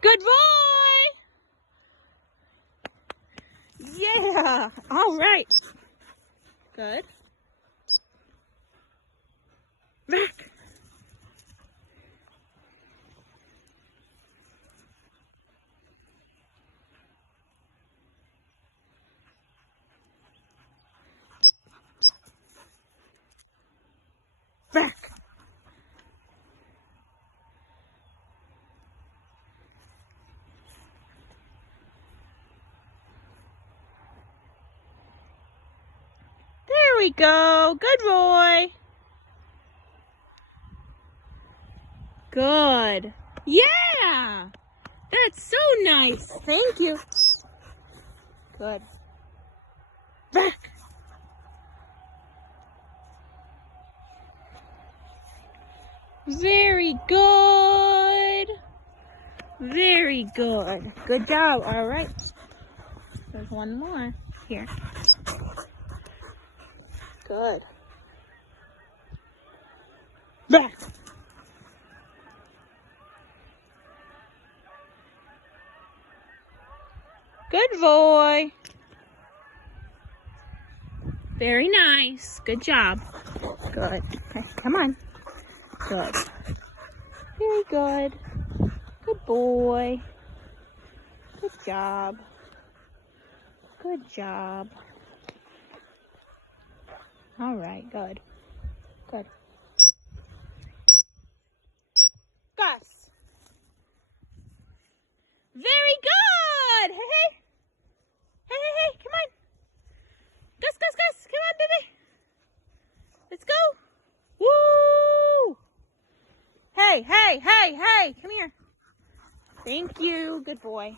Good boy. Yeah. All right. Good. Back. Back. There we go. Good boy. Good. Yeah. That's so nice. Thank you. Good. Back. Very good. Very good. Good job. All right. There's one more. Here. Good. Back. Good boy. Very nice. Good job. Good. Okay, come on. Good. Very good. Good boy. Good job. Good job. All right, good. Good. Gus. Very good. Hey, hey. Hey, hey, hey, come on. Gus, Gus, Gus. Come on, baby. Let's go. Woo! Hey, hey, hey, hey. Come here. Thank you. Good boy.